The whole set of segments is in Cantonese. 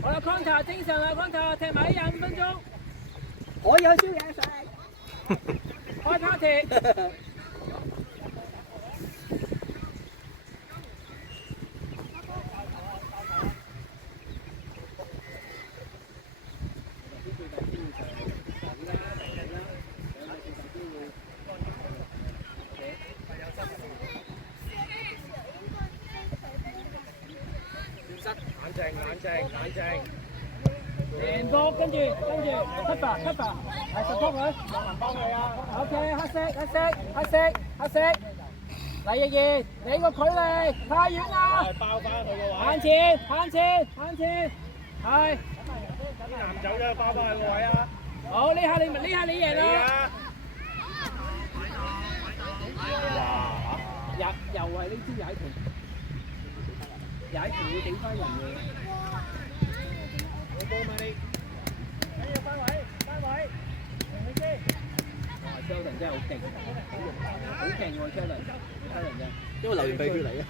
好啦 ，Conta 精神啦 ，Conta 踢埋25分鐘，我有宵夜食。開 party。冷靜。連波跟住 cover，係 support 佢。幫你啊 OK， 黑色，黎奕然，你個距離太遠啦。包翻佢個位。行前，係。男走咗，包翻佢個位啊！好，呢下你贏啦。又係呢支踩拳會頂翻人嘅。好波嘛你，緊要翻位，停佢先。哇 ，Sheldon 真係好勁喎 Sheldon 真。因為流完鼻血嚟嘅。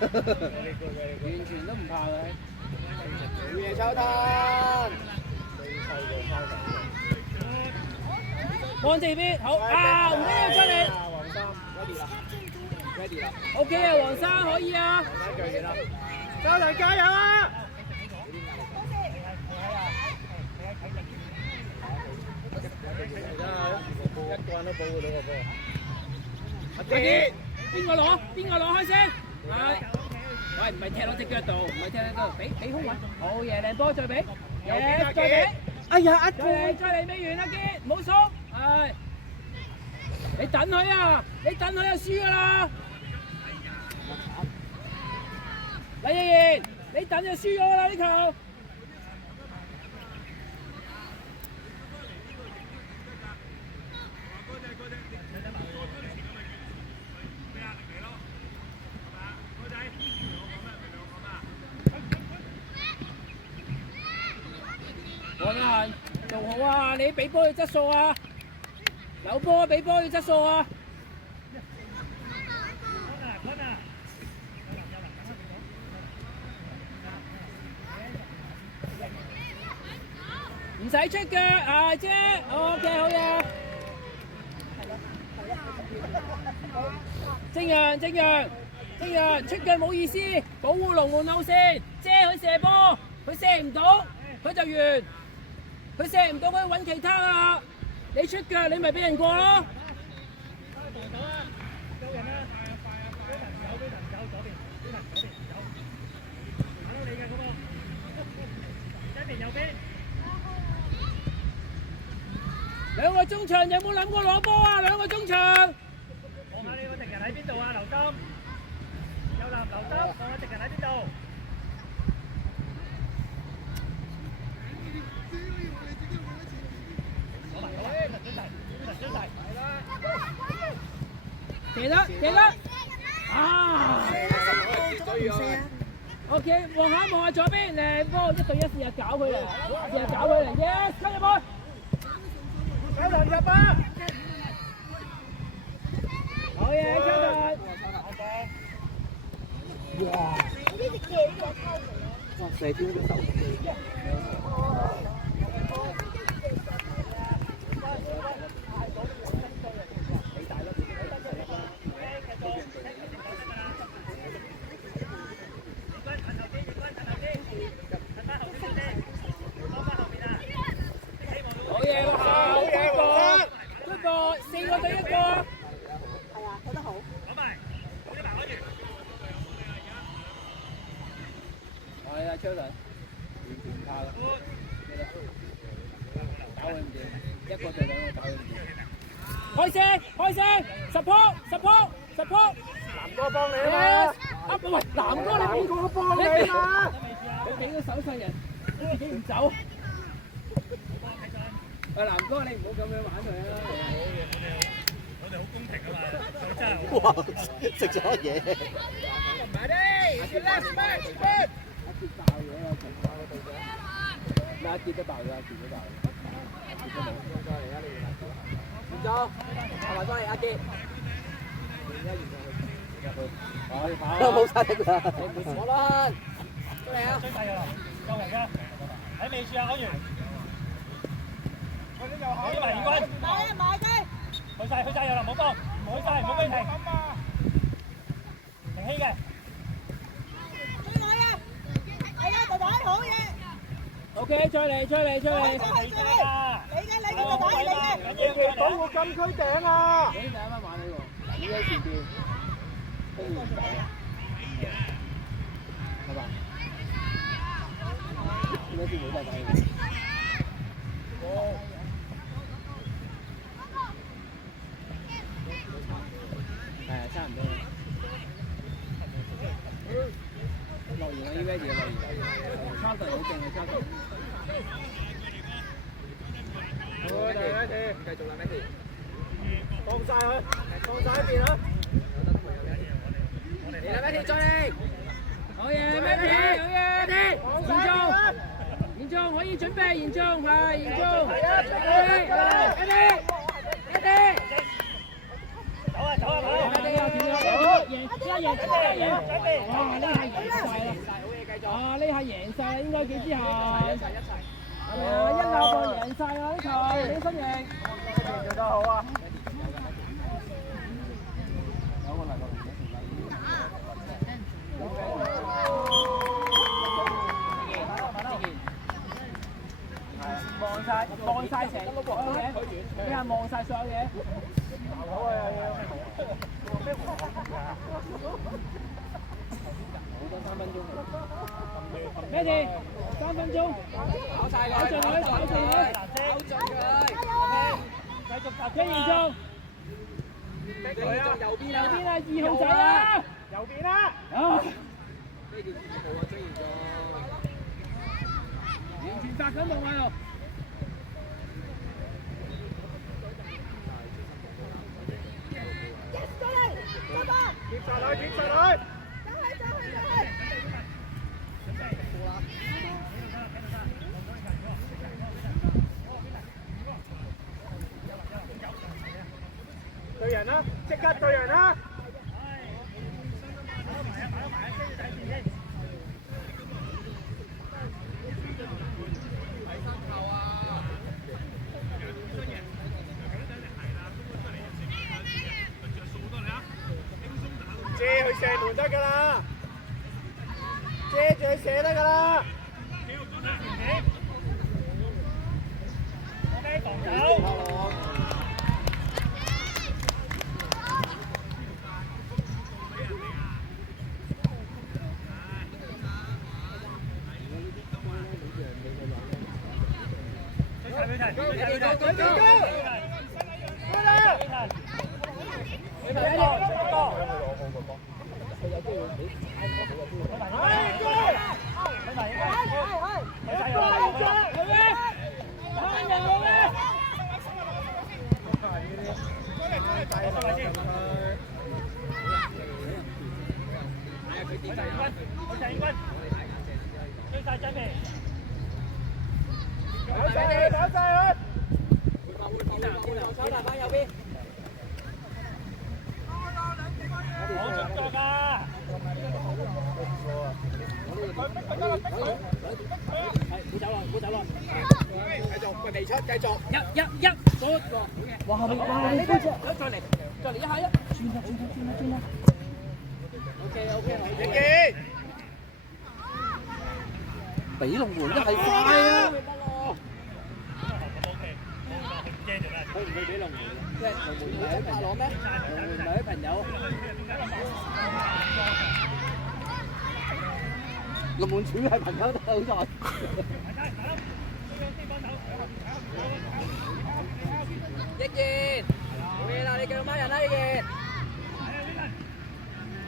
完全都唔怕佢。好嘢，Sheldon。望這邊，好啊，唔緊要，出嚟。黃生 ready 啦。OK 啊，黃生可以啊。Sheldon加油啊！一個人都保護到個波。阿杰，邊個攞開先？係。喂，唔係踢落隻腳度，俾空位。好嘢，靚波再俾。再俾。哎呀，阿杰，再嚟未完啊，杰，唔好鬆。係。你等佢啊！就輸㗎啦。黎奕然，你等就輸咗啦呢球。黃一恒做好啊！你俾波要質素啊！有波俾波要質素啊！唔使出腳啊姐 ，OK 好嘢。正陽出腳冇意思，保護龍門路線，遮佢射波，佢射唔到，佢就完。佢射唔到，佢揾其他啊！你出腳，你咪俾人過咯。兩個中場有冇諗過攞波啊？兩個中場。望下你個敵人喺邊度啊？劉心，有劉心，望下敵人喺邊度？射得啊 ！OK， 望下左邊靚波，1對1試下搞佢嚟，yes， 吸入波，有人入啊！好嘢，抽到！哇！射跳咗手。超人，完全唔怕啦，搞佢唔掂，一個對兩個搞佢唔掂。開聲 ，support，南哥幫你啊！喂，南哥你邊個幫你啊？你俾個手勢人，你自己唔走。喂，南哥你唔好咁樣玩佢啊！我哋好公平啊嘛，真係。哇！食咗嘢。埋啲。阿傑都爆咗，阿傑都爆咗。再嚟啊！你完咗，阿華再嚟，阿傑。冇晒力啦！我啦，出嚟啊！追晒㗎啦，夠嚟㗎，喺尾處啊，安源。呢埋冠軍。去晒又啦，唔好幫，唔好去晒，唔好俾停。停希嘅。OK， 再嚟。你保護禁區頂啊！你第一班玩呢個。你喺前邊，跟住走啊，係嘛？應該先冇得睇。係啊，差唔多。落完啦，依家嘢落完。差隊好勁啊，差隊。好，第一次，繼續啦，Matty。放晒佢，放晒一邊啊！嚟啦，Matty，再嚟！好嘢，Matty，嚴重可以準備，嚴重係嚴重。走啊！贏！哇！呢下贏晒啦！啊！呢下贏晒啦，應該幾之後。係啊，一鬧就贏晒啦！呢場李新贏。做得好啊！望晒成個波嘅，你係望晒所有嘢。好啊！好多3分鐘。咩事？3分鐘。跑晒佢，跑盡佢。繼續集幾嚴重？右邊啊，2號仔啊！右邊啦！啊！咩叫2號啊？追完咗。完全發緊夢喺度。貼實佢！對人啦，即刻對人啦！遮佢射門得㗎啦，遮住佢射得㗎啦。OK，防守。哇！你再嚟一下啦！轉啦 OK， 俾龍門都係快啊！佢唔會俾龍門，即係龍門唔係拍攞咩？龍門唔係啲朋友。龍門主係朋友都好在。益健，冇嘢啦，你繼續掹人啦，益健。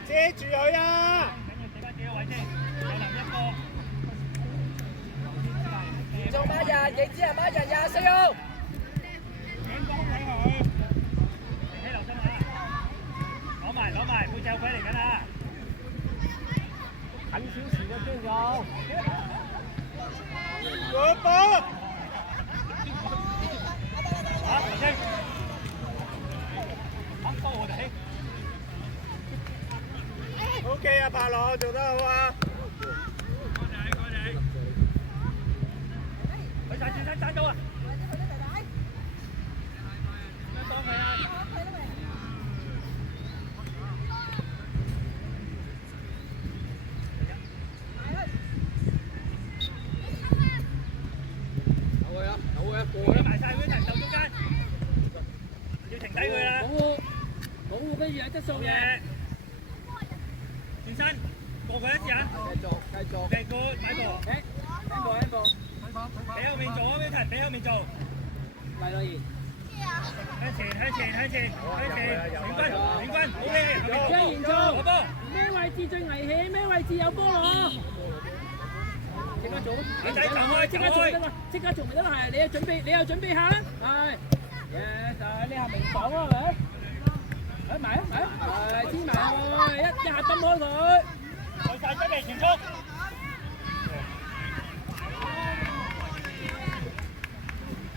遮住佢啊！做孖人，幾支啊孖人24號。攞埋，背脊有鬼嚟緊啦！近少少嘅張友。攞波。啊，頭先。啊，幫我哋。OK 啊，柏樂做得好啊！佢晒轉身爭到啊！點樣幫佢啊？過咗埋晒嗰啲人就中間，要停低佢啦！保護跟住有質素嘅。轉身過佢一次啊！繼續，俾個買步，一步，俾後面做啊 ，Wilton，俾後面做。黎樂賢。向前，領軍，好嘅，張賢做。攞波。咩位置最危險？咩位置有波攞？即刻做，即刻做咪得啦！係，你又準備下啦，係。誒，你係明講啦，係咪？埋啊，係，黐埋佢，一下抌開佢。去晒出嚟前速。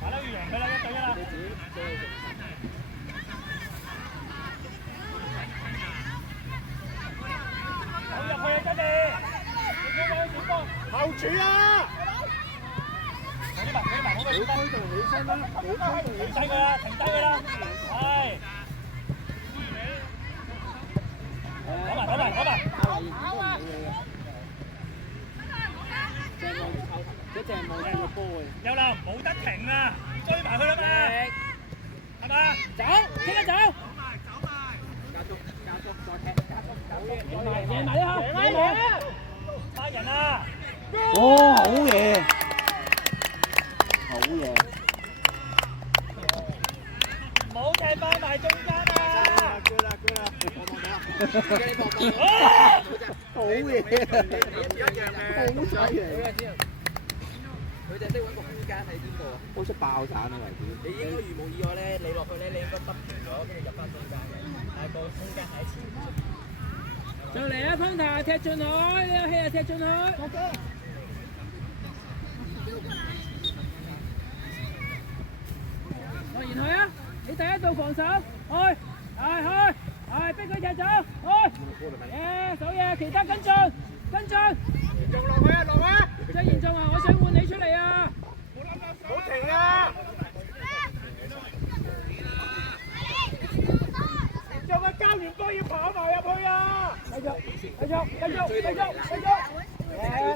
馬騮要贏佢啦，1對1啦。走入去啊，真係！後柱啊！俾埋，好嘅，小心！起身啦，停低佢啦，係。攞埋。有啦，冇得停啊，追埋去啦嘛，係嘛？走，即刻走！贏埋啦！殺人啊！哦，好嘢，好嘢！唔好踢翻埋中間啊！好嘢，好犀利！佢哋識揾個空間喺邊度啊？好出爆彈啊！你應該如無意外咧，你落去咧，你應該揼平咗，跟住入翻中間嘅，但係個空間喺前面。就嚟啊，康泰踢進去，你有氣啊，踢進去。我然去啊！你第一度防守，去，係，逼佢踢走，去。守嘢，其他跟進。嚴重落去啊！張嚴重啊！我想換你出嚟啊！唔好停啊！仲有交完波要跑埋入去啊！繼續。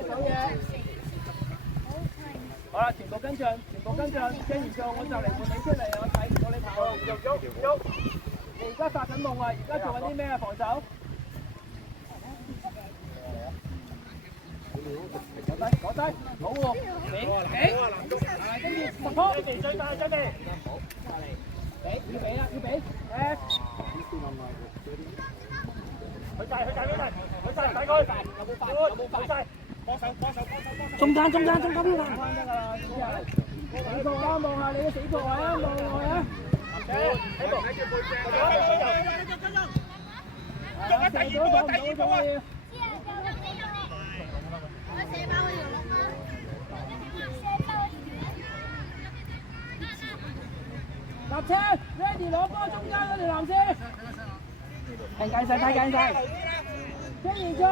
守嘢。好啦，全部跟進。張嚴重，我就嚟換你出嚟，我睇唔到你跑。喐！你而家發緊夢啊！而家做緊啲咩啊？防守。攞低，好喎，俾，跟住突破，最大真係，要俾，去晒，大概，有冇快？幫手，中間呢個難關得㗎啦，死角啊，望下你嘅死角位啊，望落去啊，立車 ，ready 攞波，中間嗰條藍線，睇緊晒，張賢做，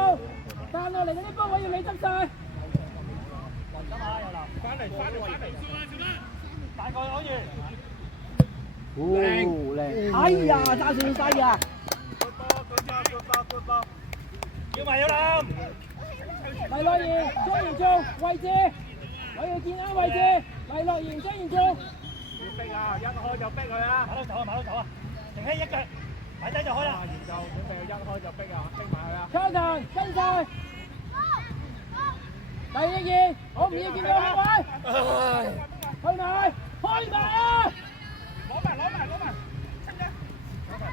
彈落嚟嗰啲波位要你執晒。翻嚟，大概可以。靚！哎呀，揸線西啊！叫埋有林。黎樂賢，張賢做位置，我要見啱位置。黎樂賢，張賢做。要逼啊！一開就逼佢啊！馬騮走啊！停起一腳，擺低就開啦。就準備一開就逼啊，逼埋佢啊！超騰跟晒。第一件，我唔要見到後位。開埋啊！攞埋，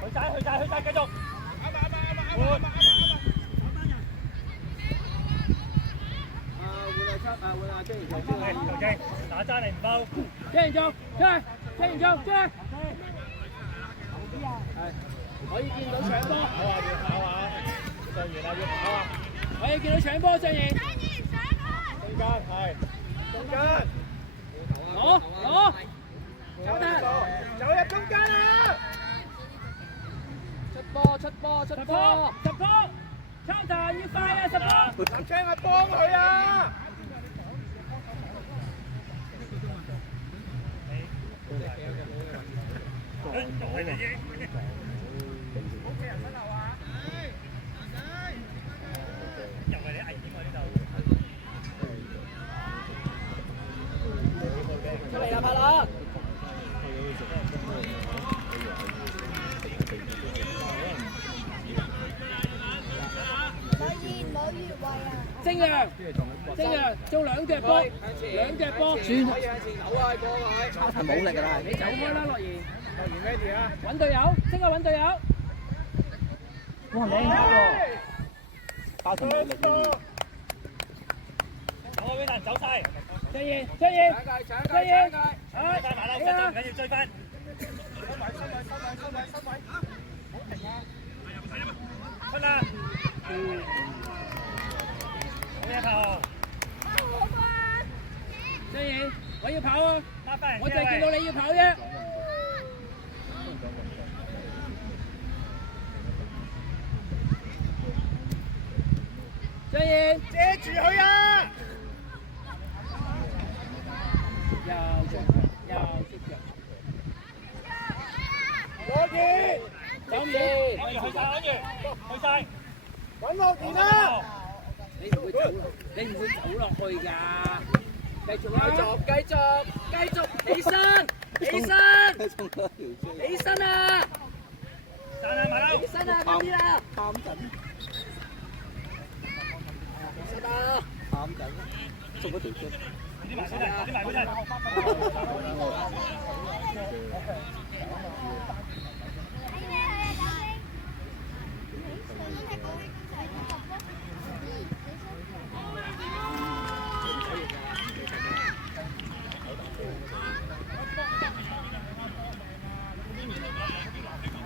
去晒，繼續。換下張賢做先。打爭嚟唔包。張賢做，出嚟。可以見到搶波。跑下，上完啦，要跑啊！我要見到搶波上贏。中間係中間，攞，走得，走入中間啊！出波出波出十波波，十波，抄彈要快啊！十波，藍青啊，幫佢啊！出嚟啦，拍啦！正陽，中兩隻波，兩隻波，可以向前扭啊，過去。差係冇力㗎啦，你走開啦，樂兒，樂兒 ready 啊！揾隊友，即刻揾隊友。哇，靚喎！包同冇力。好啊，Vincent 走晒，張燕，張燕，張燕，追翻埋啦，唔緊要追翻。收位，好停啊！出啦！好嘢球！張燕，我要跑啊！拉翻人，我就係見到你要跑啫。張燕，遮住佢啊！又出腳，樂兒，走唔到，去晒，揾樂兒啦！你唔會走落去㗎，繼續啦，繼續，起身，起身啊！散下埋啦！起身啊，快啲啦！貪緊，起身啊！貪緊，中咗條筋。啲埋佢哋。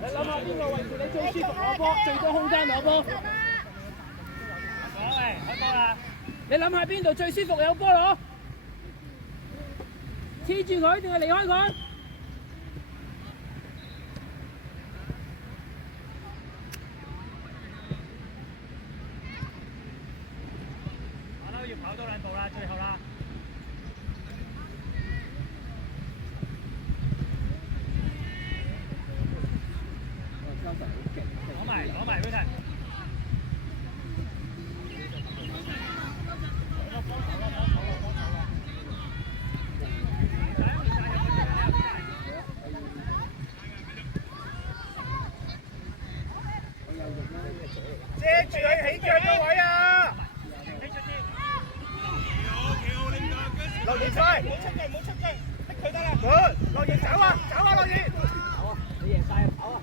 你諗下邊個位置你最舒服攞波，最多空間攞波？你諗下邊度最舒服有波攞？黐住佢定係離開佢？我都要跑多兩步啦，最後啦。攞埋 Vincent。遮住佢起腳嗰位啊！樂兒快！唔好出擊，逼佢得啦。好，樂兒走啊，樂兒！你贏晒啊！跑啊！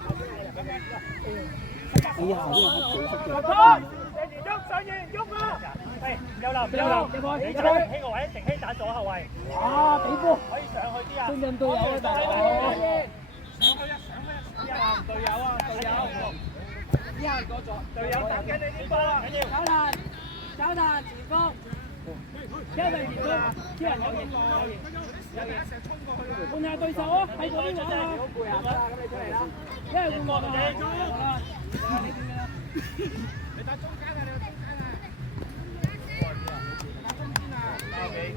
哎呀，呢個最舒服。上完喐啊！係，有林，你起個位，成希打左後衛。哇！俾波，可以上去啲啊！信任隊友啊，大佬！隊友啊！一下過咗，隊友等緊你啲波啊！緊要。找彈前鋒，交彈前鋒，超人有型，換下對手啊！喺嗰邊玩啊！好攰啊！得啦，咁你出嚟啦！一係換我啊！你打中間啊！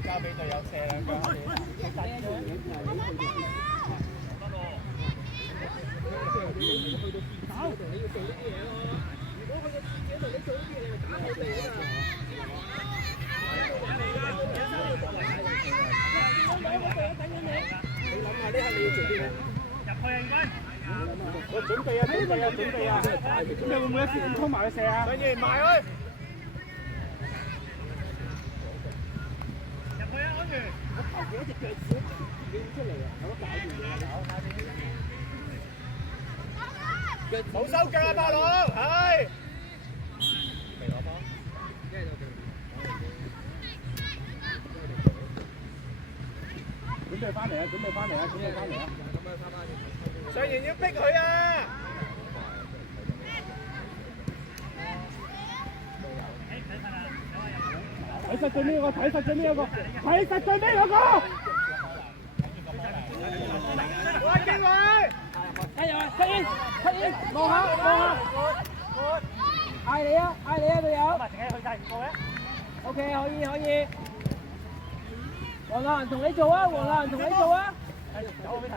交俾隊友射兩腳。呢下你要做啲咩？入去啊，我準備啊！咁你會唔會一時咁衝埋去射啊？上完埋去。入去啊，安全。我頭幾隻腳趾變出嚟啊！有得搞掂嘅。冇收腳啊，八佬，係。未攞波。準備翻嚟啊！上完要逼佢啊！睇實最尾嗰個，睇實最尾嗰個，睇實最尾嗰個。喂，見佢！加油啊！出煙，望下。嗌你啊，隊友。咁啊，淨係去晒5個咧。OK， 可以。黃立同你做啊，走俾睇。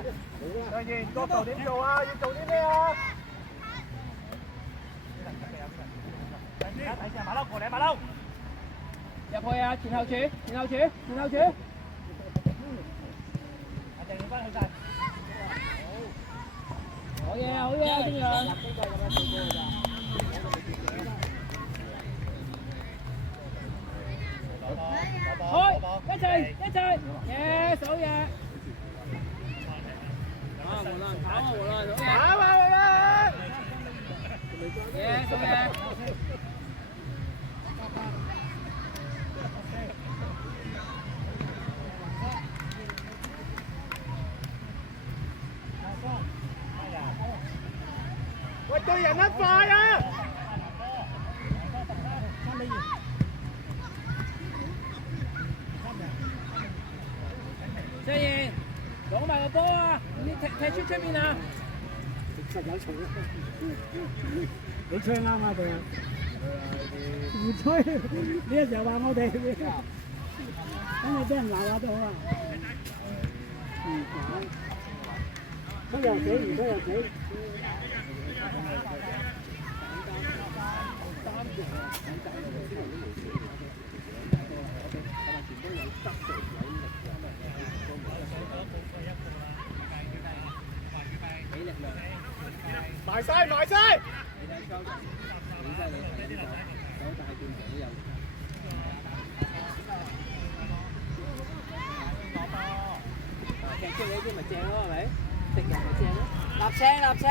上燕，角度點做啊？要做啲咩啊？睇先，馬騮過嚟，馬騮。入去啊！前後柱。定翻去晒。好嘢啊！正陽。開，一齊，yes，好嘢。黃立跑啊，好嘢。yes，好嘢。喂，對人一快啊！張燕，攞埋個波啊！你踢出面啊！實有蟲啊！你吹啱啊，隊友。唔吹，呢個時候話我哋，等你俾人鬧下都好啊。不又死。埋晒！踢出你啲咪正咯，係咪？敵人咪正咯。立青。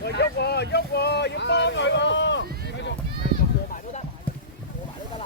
喂，喐喎，要幫佢喎。過埋都得啦。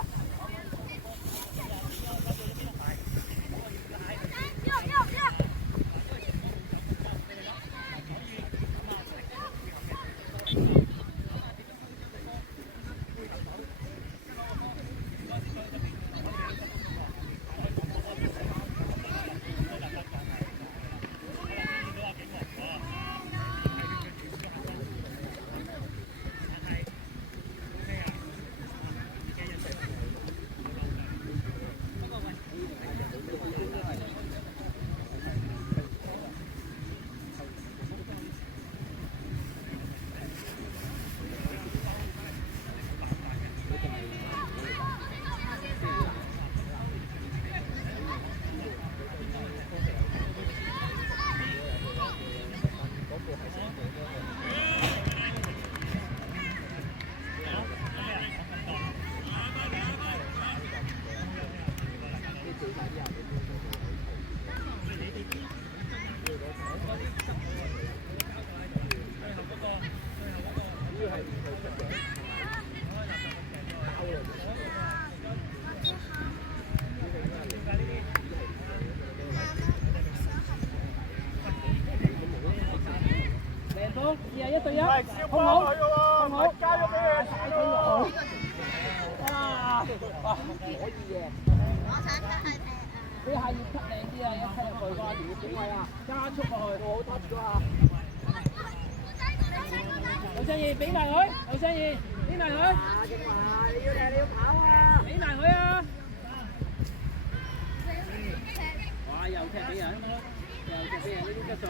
1對1，好唔好？好唔好？加咗俾佢睇喎。哇，可以嘅。俾下要吸靚啲啊！一吸入去哇，點幾位啊？加速落去，我好 touch 咗啊！劉振義，俾埋佢，劉振義，俾埋佢。正華，你要跑啊！俾埋佢啊！哇，又踢俾人，呢啲質素。